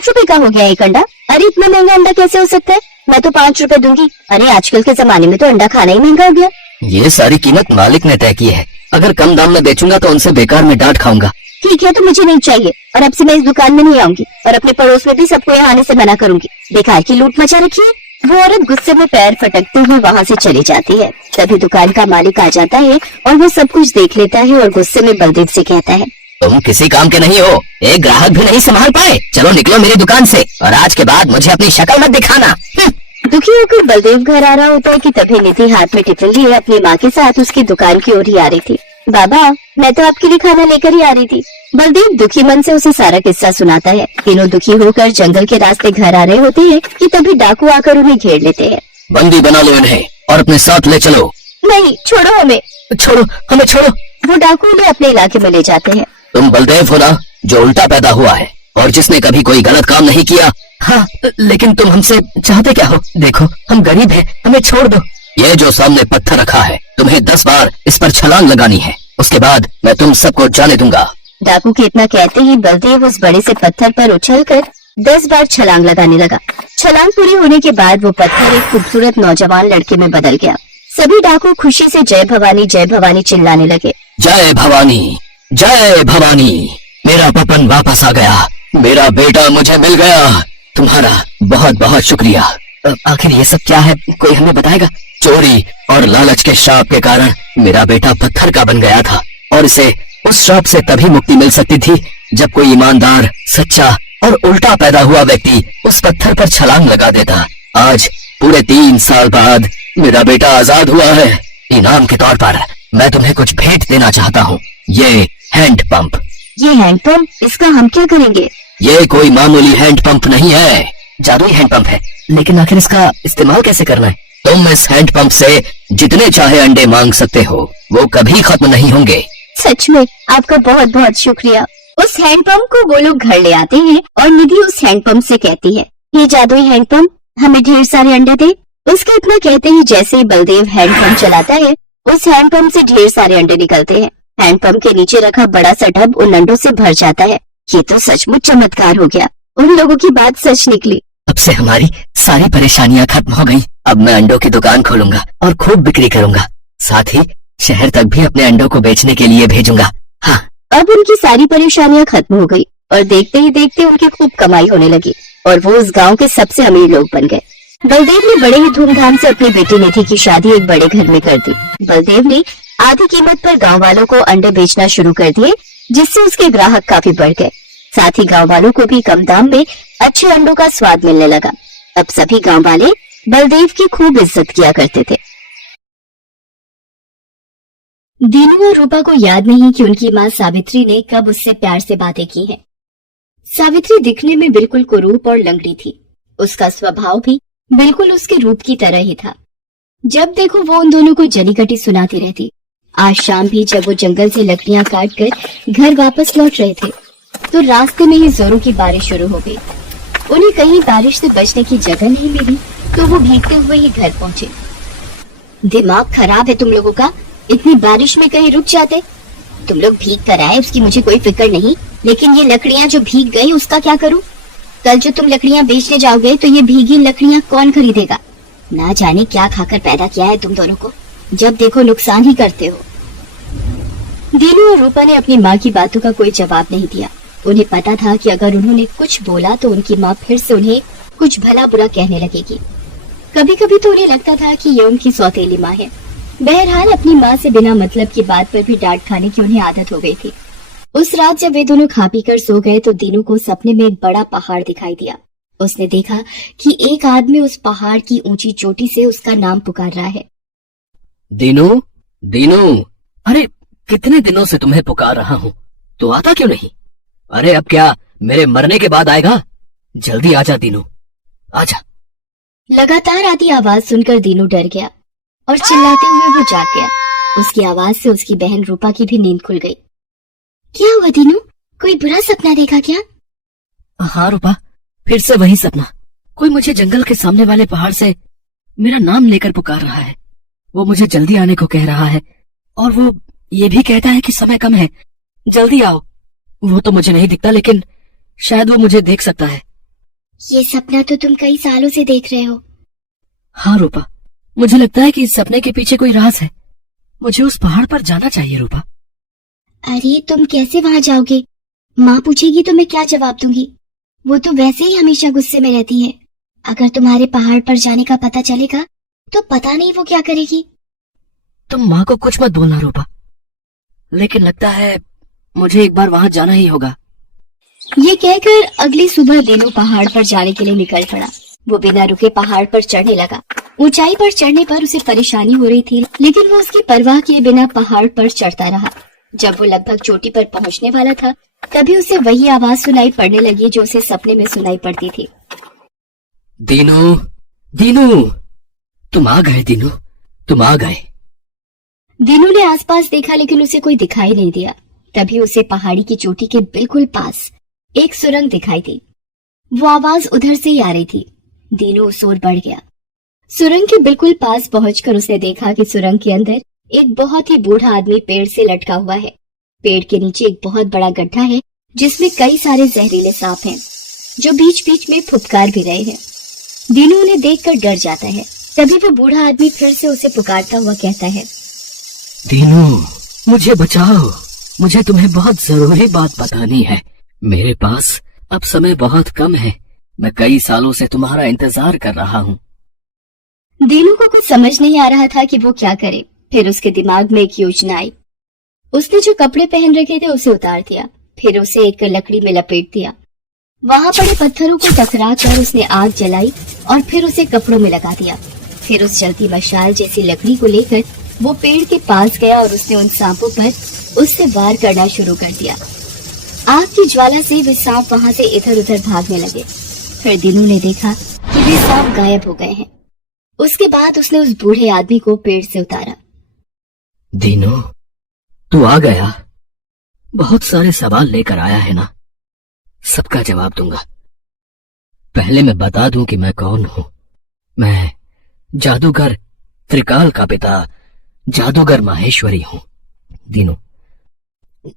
₹5 का हो गया एक अंडा। अरे इतना महंगा अंडा कैसे हो सकता है? मैं तो ₹5 दूंगी। अरे आजकल के जमाने में तो अंडा खाना ही महंगा हो गया। ये सारी कीमत मालिक ने तय की है। अगर कम दाम में बेचूंगा तो उनसे बेकार में डांट खाऊंगा। ठीक है, तो मुझे नहीं चाहिए और अब से मैं इस दुकान में नहीं आऊंगी और अपने पड़ोस में भी सबको यहाँ आने से मना करूंगी। बेकार की लूट मचा रखी है। वो औरत गुस्से में पैर फटकते हुए वहाँ से चली जाती है। तभी दुकान का मालिक आ जाता है और वो सब कुछ देख लेता है और गुस्से में बलदेव से कहता है, तुम किसी काम के नहीं हो, एक ग्राहक भी नहीं संभाल पाए। चलो निकलो मेरी दुकान से और आज के बाद मुझे अपनी शक्ल मत दिखाना। दुखी होकर बलदेव घर आ रहा होता है कि तभी निधि हाथ में टिफिन लिए अपनी माँ के साथ उसकी दुकान की ओर ही आ रही थी। बाबा, मैं तो आपके लिए खाना लेकर ही आ रही थी। बलदेव दुखी मन से उसे सारा किस्सा सुनाता है। तीनों दुखी होकर जंगल के रास्ते घर आ रहे होते हैं कि तभी डाकू आकर उन्हें घेर लेते हैं। बंदी बना लो इन्हें और अपने साथ ले चलो। नहीं, छोड़ो हमें। छोड़ो, हमें छोड़ो। वो डाकू उन्हें अपने इलाके में ले जाते हैं। तुम बलदेव हो ना, जो उल्टा पैदा हुआ है और जिसने कभी कोई गलत काम नहीं किया। हाँ, लेकिन तुम हमसे चाहते क्या हो? देखो हम गरीब हैं, हमें छोड़ दो। ये जो सामने पत्थर रखा है, तुम्हें 10 बार इस पर छलांग लगानी है। उसके बाद मैं तुम सबको जाने दूंगा। डाकू के इतना कहते ही बलदेव उस बड़े से पत्थर पर उछलकर 10 बार छलांग लगाने लगा। छलांग पूरी होने के बाद वो पत्थर एक खूबसूरत नौजवान लड़के में बदल गया। सभी डाकू खुशी से जय भवानी चिल्लाने लगे। जय भवानी, जय भवानी, मेरा पपन वापस आ गया, मेरा बेटा मुझे मिल गया, तुम्हारा बहुत बहुत शुक्रिया। आखिर ये सब क्या है, कोई हमें बताएगा? चोरी और लालच के श्राप के कारण मेरा बेटा पत्थर का बन गया था और इसे उस श्राप से तभी मुक्ति मिल सकती थी जब कोई ईमानदार, सच्चा और उल्टा पैदा हुआ व्यक्ति उस पत्थर पर छलांग लगा देता। आज पूरे 3 साल बाद मेरा बेटा आजाद हुआ है। इनाम के तौर पर मैं तुम्हें कुछ भेंट देना चाहता हूँ। ये हैंड पंप। ये हैंड पंप, इसका हम क्या करेंगे? ये कोई मामूली हैंड पंप नहीं है, जादुई हैंड पंप है। लेकिन आखिर इसका इस्तेमाल कैसे करना है? तुम इस हैंड पंप से जितने चाहे अंडे मांग सकते हो, वो कभी खत्म नहीं होंगे। सच में आपका बहुत बहुत शुक्रिया। उस हैंड पंप को वो लोग घर ले आते हैं और निधि उस हैंड पंप से कहती है, ये जादुई हैंड पंप हमें ढेर सारे अंडे दे। उसके इतना कहते ही जैसे ही बलदेव हैंड पंप चलाता है, उस हैंड पंप से ढेर सारे अंडे निकलते हैं। हैंड पंप के नीचे रखा बड़ा सा टब उन अंडों से भर जाता है। ये तो सचमुच चमत्कार हो गया। उन लोगों की बात सच निकली। अब से हमारी सारी परेशानियां खत्म हो गई। अब मैं अंडों की दुकान खोलूंगा और खूब बिक्री करूंगा। साथ ही शहर तक भी अपने अंडों को बेचने के लिए भेजूंगा। हाँ। अब उनकी सारी परेशानियां खत्म हो गई और देखते ही देखते उनकी खूब कमाई होने लगी और वो उस गांव के सबसे अमीर लोग बन गए। बलदेव ने बड़े ही धूमधाम से अपनी बेटी निधि की शादी एक बड़े घर में कर दी। बलदेव ने आधी कीमत पर गाँव वालों को अंडे बेचना शुरू कर दिए, जिससे उसके ग्राहक काफी बढ़ गए। साथ ही गाँव वालों को भी कम दाम में अच्छे अंडों का स्वाद मिलने लगा। अब सभी गाँव वाले बलदेव की खूब इज्जत किया करते थे। दीनू और रूपा को याद नहीं कि उनकी माँ सावित्री ने कब उससे प्यार से बातें की हैं। सावित्री दिखने में बिल्कुल कुरूप और लंगड़ी थी। उसका स्वभाव भी बिल्कुल उसके रूप की तरह ही था। जब देखो वो उन दोनों को जलीकटी सुनाती रहती। आज शाम भी जब वो जंगल से लकड़ियां काट कर घर वापस लौट रहे थे तो रास्ते में ही जोरों की बारिश शुरू हो गई। उन्हें कहीं बारिश से बचने की जगह नहीं मिली तो वो भीगते हुए ही घर पहुंचे। दिमाग खराब है तुम लोगों का, इतनी बारिश में कहीं रुक जाते। तुम लोग भीग कर आए उसकी मुझे कोई फिक्र नहीं, लेकिन ये लकड़ियां जो भीग गई उसका क्या करूं? कल जो तुम लकड़ियां बेचने जाओगे तो ये भीगी लकड़ियां कौन खरीदेगा? ना जाने क्या खाकर पैदा किया है तुम दोनों को, जब देखो नुकसान ही करते हो। दीनू और रूपा ने अपनी माँ की बातों का कोई जवाब नहीं दिया। उन्हें पता था कि अगर उन्होंने कुछ बोला तो उनकी माँ फिर से उन्हें कुछ भला बुरा कहने लगेगी। कभी कभी तो उन्हें लगता था कि ये उनकी सौतेली माँ है। बहरहाल अपनी माँ से बिना मतलब की बात पर भी डांट खाने की उन्हें आदत हो गई थी। उस रात जब वे दोनों खा पी कर सो गए तो दीनू को सपने में एक बड़ा पहाड़ दिखाई दिया। उसने देखा कि एक आदमी उस पहाड़ की ऊंची चोटी से उसका नाम पुकार रहा है। दीनू, दीनू, अरे कितने दिनों से तुम्हें पुकार रहा हूँ, तो आता क्यों नहीं? अरे अब क्या मेरे मरने के बाद आएगा? जल्दी आजा दीनू, आजा। लगातार आती आवाज सुनकर दीनू डर गया और चिल्लाते हुए वो जाग गया। उसकी आवाज से उसकी बहन रूपा की भी नींद खुल गई। क्या हुआ दीनू, कोई बुरा सपना देखा क्या? हाँ रूपा, फिर से वही सपना। कोई मुझे जंगल के सामने वाले पहाड़ से मेरा नाम लेकर पुकार रहा है। वो मुझे जल्दी आने को कह रहा है और वो ये भी कहता है कि समय कम है, जल्दी आओ। वो तो मुझे नहीं दिखता, लेकिन शायद वो मुझे देख सकता है। ये सपना तो तुम कई सालों से देख रहे हो। हाँ रूपा, मुझे लगता है कि इस सपने के पीछे कोई राज है। मुझे उस पहाड़ पर जाना चाहिए रूपा। अरे तुम कैसे वहां जाओगे? माँ पूछेगी तो मैं क्या जवाब दूंगी? वो तो वैसे ही हमेशा गुस्से में रहती है। अगर तुम्हारे पहाड़ पर जाने का पता चलेगा तो पता नहीं वो क्या करेगी। तुम माँ को कुछ मत बोलना रूपा, लेकिन लगता है मुझे एक बार वहां जाना ही होगा। ये कहकर अगली सुबह दीनू पहाड़ पर जाने के लिए निकल पड़ा। वो बिना रुके पहाड़ पर चढ़ने लगा। ऊंचाई पर चढ़ने पर उसे परेशानी हो रही थी, लेकिन वो उसकी परवाह किए बिना पहाड़ पर चढ़ता रहा। जब वो लगभग चोटी पर पहुंचने वाला था, तभी उसे वही आवाज सुनाई पड़ने लगी जो उसे सपने में सुनाई पड़ती थी। दीनू, दीनू, तुम आ गए दीनू, तुम आ गए। दीनू ने आसपास देखा लेकिन उसे कोई दिखाई नहीं दिया। तभी उसे पहाड़ी की चोटी के बिल्कुल पास एक सुरंग दिखाई दी। वो आवाज उधर से ही आ रही थी। दीनू उस ओर बढ़ गया। सुरंग के बिल्कुल पास पहुंचकर उसने देखा कि सुरंग के अंदर एक बहुत ही बूढ़ा आदमी पेड़ से लटका हुआ है। पेड़ के नीचे एक बहुत बड़ा गड्ढा है जिसमें कई सारे जहरीले सांप हैं, जो बीच बीच में फुफकार भी रहे हैं। दीनू उन्हें देखकर डर जाता है। तभी वो बूढ़ा आदमी फिर से उसे पुकारता हुआ कहता है, दीनू, मुझे बचाओ, मुझे तुम्हें बहुत जरूरी बात बतानी है। मेरे पास अब समय बहुत कम है। मैं कई सालों से तुम्हारा इंतजार कर रहा हूँ। दीनू को कुछ समझ नहीं आ रहा था कि वो क्या करे। फिर उसके दिमाग में एक योजना आई। उसने जो कपड़े पहन रखे थे उसे उतार दिया, फिर उसे एक लकड़ी में लपेट दिया। वहां पड़े पत्थरों को टकरा कर उसने आग जलाई और फिर उसे कपड़ों में लगा दिया। फिर उस जलती मशाल जैसी लकड़ी को लेकर वो पेड़ के पास गया और उसने उन सांपों पर उससे वार करना शुरू कर दिया। आग की ज्वाला से वे सांप वहां से इधर उधर भागने लगे। फिर दीनू ने देखा कि वे सांप गायब हो गए हैं। उसके बाद उसने उस बूढ़े आदमी को पेड़ से उतारा। दीनू, तू आ गया। बहुत सारे सवाल लेकर आया है ना, सबका जवाब दूंगा। पहले मैं बता दूं कि मैं कौन हूं। मैं जादूगर त्रिकाल का पिता जादूगर माहेश्वरी हूं। दीनू,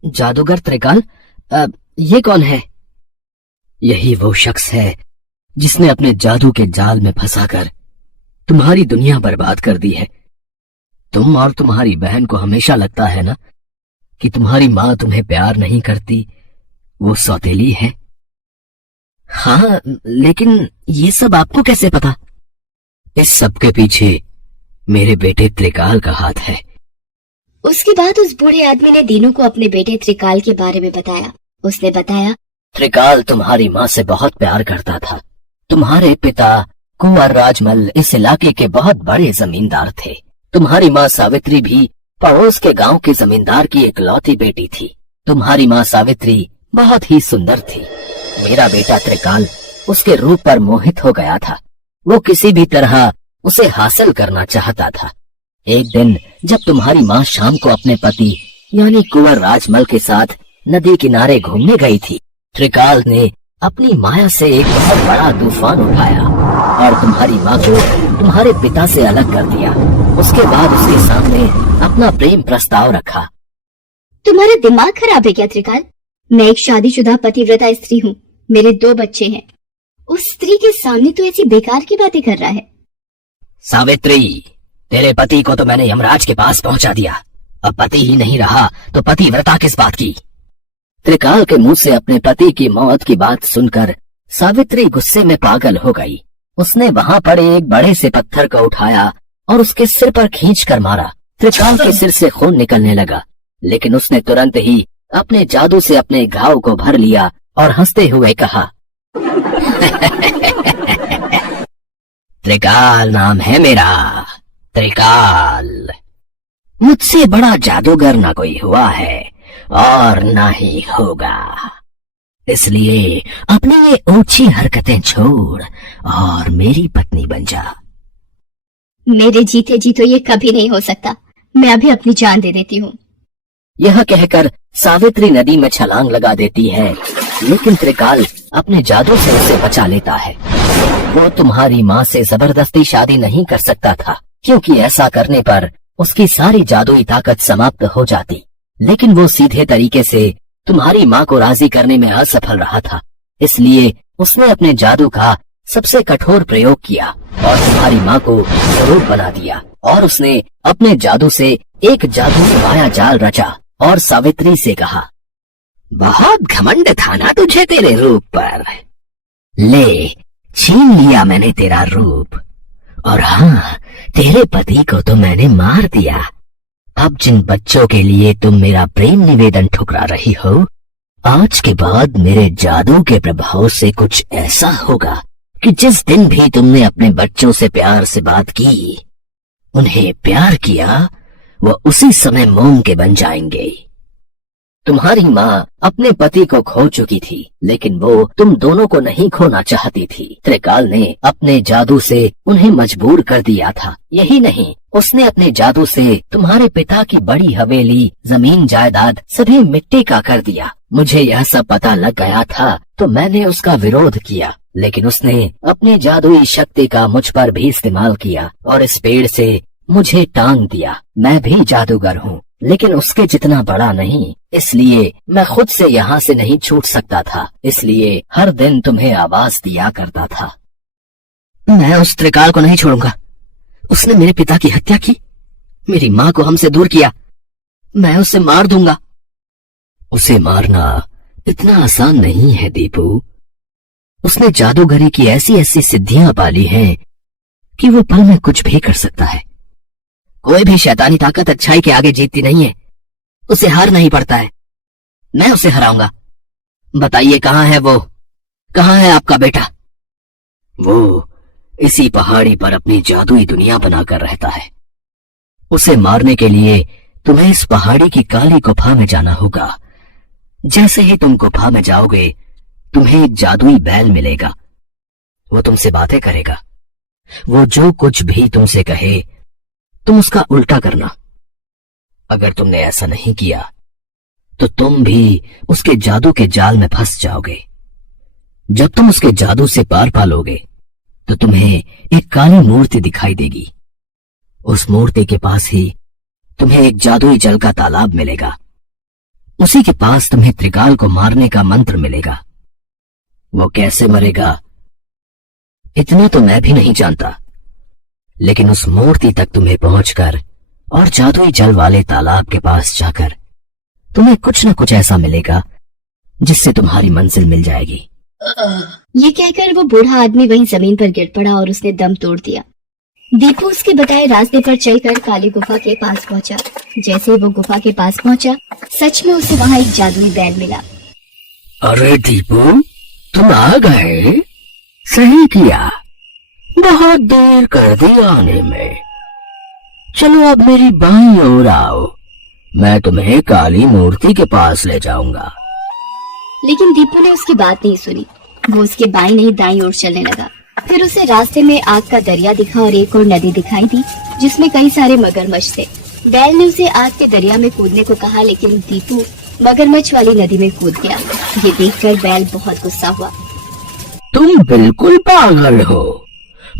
जादूगर त्रिकाल, ये कौन है? यही वो शख्स है जिसने अपने जादू के जाल में फंसाकर तुम्हारी दुनिया बर्बाद कर दी है। तुम और तुम्हारी बहन को हमेशा लगता है ना कि तुम्हारी माँ तुम्हें प्यार नहीं करती, वो सौतेली है। हाँ, लेकिन ये सब आपको कैसे पता? इस सब के पीछे मेरे बेटे त्रिकाल का हाथ है। उसके बाद उस बूढ़े आदमी ने दीनू को अपने बेटे त्रिकाल के बारे में बताया। उसने बताया, त्रिकाल तुम्हारी माँ से बहुत प्यार करता था। तुम्हारे पिता कुंवर राजमल इस इलाके के बहुत बड़े जमींदार थे। तुम्हारी माँ सावित्री भी पड़ोस के गांव के जमींदार की इकलौती बेटी थी। तुम्हारी माँ सावित्री बहुत ही सुंदर थी। मेरा बेटा त्रिकाल उसके रूप पर मोहित हो गया था। वो किसी भी तरह उसे हासिल करना चाहता था। एक दिन जब तुम्हारी माँ शाम को अपने पति यानी कुंवर राजमल के साथ नदी किनारे घूमने गई थी, त्रिकाल ने अपनी माया से एक बहुत बड़ा तूफान उठाया और तुम्हारी माँ को तुम्हारे पिता से अलग कर दिया। उसके बाद उसके सामने अपना प्रेम प्रस्ताव रखा। तुम्हारा दिमाग खराब है क्या त्रिकाल? मैं एक शादीशुदा पतिव्रता स्त्री हूँ। मेरे 2 बच्चे हैं। उस स्त्री के सामने तो ऐसी बेकार की बातें कर रहा है। सावित्री, तेरे पति को तो मैंने यमराज के पास पहुंचा दिया। अब पति ही नहीं रहा तो पतिव्रता किस बात की? त्रिकाल के मुंह से अपने पति की मौत की बात सुनकर सावित्री गुस्से में पागल हो गई। उसने वहां पड़े एक बड़े से पत्थर को उठाया और उसके सिर पर खींचकर मारा। त्रिकाल के सिर से खून निकलने लगा, लेकिन उसने तुरंत ही अपने जादू से अपने घाव को भर लिया और हंसते हुए कहा, त्रिकाल नाम है मेरा, त्रिकाल। मुझसे बड़ा जादूगर ना कोई हुआ है और ना ही होगा। इसलिए अपनी ये ऊंची हरकतें छोड़ और मेरी पत्नी बन जा। मेरे जीते जी तो ये कभी नहीं हो सकता। मैं अभी अपनी जान दे देती हूँ। यह कहकर सावित्री नदी में छलांग लगा देती है, लेकिन त्रिकाल अपने जादू से उसे बचा लेता है। वो तुम्हारी माँ से जबरदस्ती शादी नहीं कर सकता था, क्योंकि ऐसा करने पर उसकी सारी जादुई ताकत समाप्त हो जाती। लेकिन वो सीधे तरीके से तुम्हारी माँ को राजी करने में असफल रहा था, इसलिए उसने अपने जादू का सबसे कठोर प्रयोग किया और तुम्हारी माँ को स्वरूप बना दिया, और उसने अपने जादू से एक जादुई माया जाल रचा और सावित्री से कहा, बहुत घमंड था ना तुझे तेरे रूप पर। ले, छीन लिया मैंने तेरा रूप, और हाँ, तेरे पति को तो मैंने मार दिया। अब जिन बच्चों के लिए तुम मेरा प्रेम निवेदन ठुकरा रही हो, आज के बाद मेरे जादू के प्रभाव से कुछ ऐसा होगा कि जिस दिन भी तुमने अपने बच्चों से प्यार से बात की, उन्हें प्यार किया, वो उसी समय मोम के बन जाएंगे। तुम्हारी माँ अपने पति को खो चुकी थी, लेकिन वो तुम दोनों को नहीं खोना चाहती थी। त्रिकाल ने अपने जादू से उन्हें मजबूर कर दिया था। यही नहीं, उसने अपने जादू से तुम्हारे पिता की बड़ी हवेली, जमीन जायदाद सभी मिट्टी का कर दिया। मुझे यह सब पता लग गया था तो मैंने उसका विरोध किया, लेकिन उसने अपनी जादुई शक्ति का मुझ पर भी इस्तेमाल किया और इस पेड़ से मुझे टांग दिया। मैं भी जादूगर हूँ, लेकिन उसके जितना बड़ा नहीं, इसलिए मैं खुद से यहाँ से नहीं छूट सकता था। इसलिए हर दिन तुम्हें आवाज दिया करता था। मैं उस त्रिकाल को नहीं छोड़ूंगा। उसने मेरे पिता की हत्या की, मेरी माँ को हमसे दूर किया। मैं उसे मार दूंगा। उसे मारना इतना आसान नहीं है दीपू। उसने जादूगरी की ऐसी ऐसी सिद्धियां पाली हैं कि वो पल में कुछ भी कर सकता है। कोई भी शैतानी ताकत अच्छाई के आगे जीतती नहीं है। उसे हार नहीं पड़ता है। मैं उसे हराऊंगा। बताइए कहाँ है वो? कहाँ है आपका बेटा? वो इसी पहाड़ी पर अपनी जादुई दुनिया बनाकर रहता है। उसे मारने के लिए तुम्हें इस पहाड़ी की काली गुफा में जाना होगा। जैसे ही तुम गुफा में जाओगे, तुम्हें एक जादुई बैल मिलेगा। वो तुमसे बातें करेगा। वो जो कुछ भी तुमसे कहे, तुम उसका उल्टा करना। अगर तुमने ऐसा नहीं किया तो तुम भी उसके जादू के जाल में फंस जाओगे। जब तुम उसके जादू से पार पालोगे तो तुम्हें एक काली मूर्ति दिखाई देगी। उस मूर्ति के पास ही तुम्हें एक जादुई जल का तालाब मिलेगा। उसी के पास तुम्हें त्रिकाल को मारने का मंत्र मिलेगा। वो कैसे मरेगा इतना तो मैं भी नहीं जानता, लेकिन उस मूर्ति तक तुम्हें पहुंचकर और जादुई जल वाले तालाब के पास जाकर तुम्हें कुछ न कुछ ऐसा मिलेगा जिससे तुम्हारी मंजिल मिल जाएगी। ये कहकर वो बूढ़ा आदमी वहीं जमीन पर गिर पड़ा और उसने दम तोड़ दिया। दीपू उसके बताए रास्ते पर चलकर काली गुफा के पास पहुंचा। जैसे ही वो गुफा के पास पहुंचा, सच में उसे वहां एक जादुई बैल मिला। अरे दीपू, तुम आ गए। सही किया, बहुत देर कर दी आने में। चलो अब मेरी बाईं ओर आओ, मैं तुम्हें काली मूर्ति के पास ले जाऊंगा। लेकिन दीपू ने उसकी बात नहीं सुनी। वो उसके बाईं नहीं दाईं ओर चलने लगा। फिर उसे रास्ते में आग का दरिया दिखा और एक और नदी दिखाई दी जिसमें कई सारे मगरमच्छ थे। बैल ने उसे आग के दरिया में कूदने को कहा, लेकिन दीपू मगरमच्छ वाली नदी में कूद गया। ये देखकर बैल बहुत गुस्सा हुआ। तुम बिल्कुल पागल हो।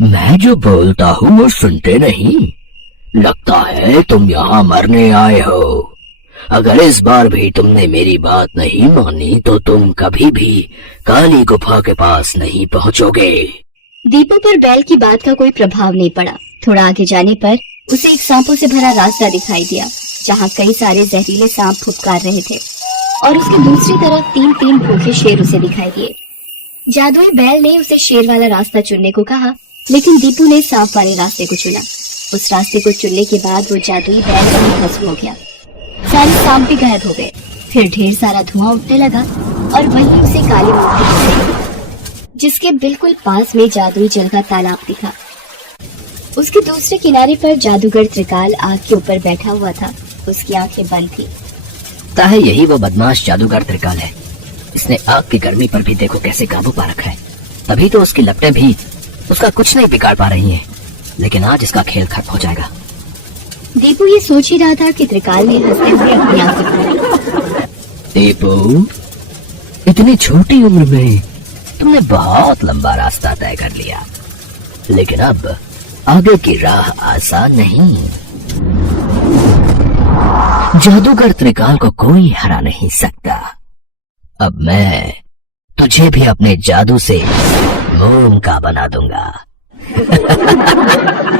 मैं जो बोलता हूँ वो सुनते नहीं। लगता है तुम यहाँ मरने आए हो। अगर इस बार भी तुमने मेरी बात नहीं मानी तो तुम कभी भी काली गुफा के पास नहीं पहुँचोगे। दीपू पर बैल की बात का कोई प्रभाव नहीं पड़ा। थोड़ा आगे जाने पर उसे एक सांपों से भरा रास्ता दिखाई दिया, जहाँ कई सारे जहरीले सांप फुफकार रहे थे, और उसके दूसरी तरफ तीन भूखे शेर उसे दिखाई दिए। जादुई बैल ने उसे शेर वाला रास्ता चुनने को कहा, लेकिन दीपू ने सांप वाले रास्ते को चुना। उस रास्ते को चुनने के बाद वो जादुई बैल वहीं भस्म हो गया। सारे सांप भी गायब हो गए। फिर ढेर सारा धुआं उठने लगा और वहीं उसे काली मूर्ति दिख गई, जिसके बिल्कुल पास में जादुई जल का तालाब दिखा। उसके दूसरे किनारे पर जादूगर त्रिकाल आग के ऊपर बैठा हुआ था। उसकी आंखें बंद थी। लगता है यही वो बदमाश जादूगर त्रिकाल है। इसने आग की गर्मी पर भी देखो कैसे काबू पा रखा है। तभी तो उसकी लपटें भी उसका कुछ नहीं बिगाड़ पा रही हैं। लेकिन आज इसका खेल खत्म हो जाएगा। दीपू ये सोच ही रहा था कि त्रिकाल ने हंसते हुए अपनी आंखें खोली। दीपू, इतनी छोटी उम्र में तुमने बहुत लंबा रास्ता तय कर लिया, लेकिन अब आगे की राह आसान नहीं। जादूगर त्रिकाल को कोई हरा नहीं सकता। अब मैं तुझे भी अपने जादू से मोम का बना दूंगा।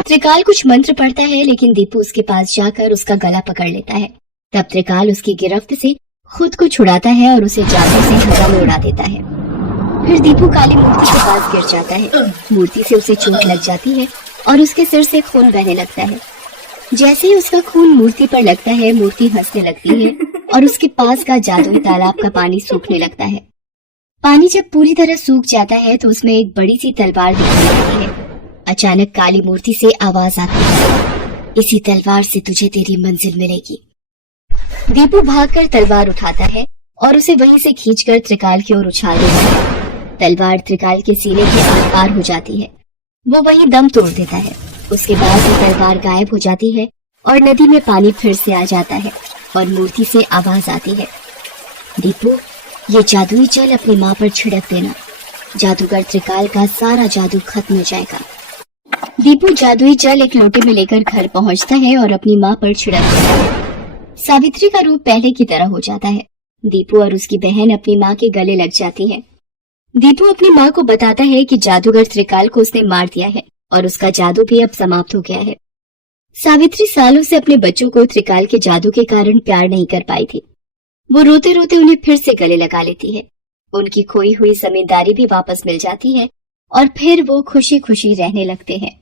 त्रिकाल कुछ मंत्र पढ़ता है, लेकिन दीपू उसके पास जाकर उसका गला पकड़ लेता है। तब त्रिकाल उसकी गिरफ्त से खुद को छुड़ाता है और उसे जादू से हवा में उड़ा देता है। फिर दीपू काली मूर्ति के पास गिर जाता है। मूर्ति से उसे चोट लग जाती है और उसके सिर से खून बहने लगता है। जैसे ही उसका खून मूर्ति पर लगता है, मूर्ति हंसने लगती है और उसके पास का जादुई तालाब का पानी सूखने लगता है। पानी जब पूरी तरह सूख जाता है तो उसमें एक बड़ी सी तलवार दिखने लगती है। अचानक काली मूर्ति से आवाज आती है, इसी तलवार से तुझे तेरी मंजिल मिलेगी। दीपू भागकर तलवार उठाता है और उसे वहीं से खींचकर त्रिकाल की ओर उछाल देता है। तलवार त्रिकाल के सीने के आर पार हो जाती है। वो वहीं दम तोड़ देता है। उसके बाद वो तलवार गायब हो जाती है और नदी में पानी फिर से आ जाता है और मूर्ति से आवाज आती है, दीपू, ये जादुई जल अपनी माँ पर छिड़क देना। जादूगर त्रिकाल का सारा जादू खत्म हो जाएगा। दीपू जादुई जल एक लोटे में लेकर घर पहुंचता है और अपनी माँ पर छिड़क देता है। सावित्री का रूप पहले की तरह हो जाता है। दीपू और उसकी बहन अपनी माँ के गले लग जाती है। दीपू अपनी माँ को बताता है कि जादूगर त्रिकाल को उसने मार दिया है और उसका जादू भी अब समाप्त हो गया है। सावित्री सालों से अपने बच्चों को त्रिकाल के जादू के कारण प्यार नहीं कर पाई थी। वो रोते रोते उन्हें फिर से गले लगा लेती है। उनकी खोई हुई जमींदारी भी वापस मिल जाती है और फिर वो खुशी खुशी रहने लगते हैं।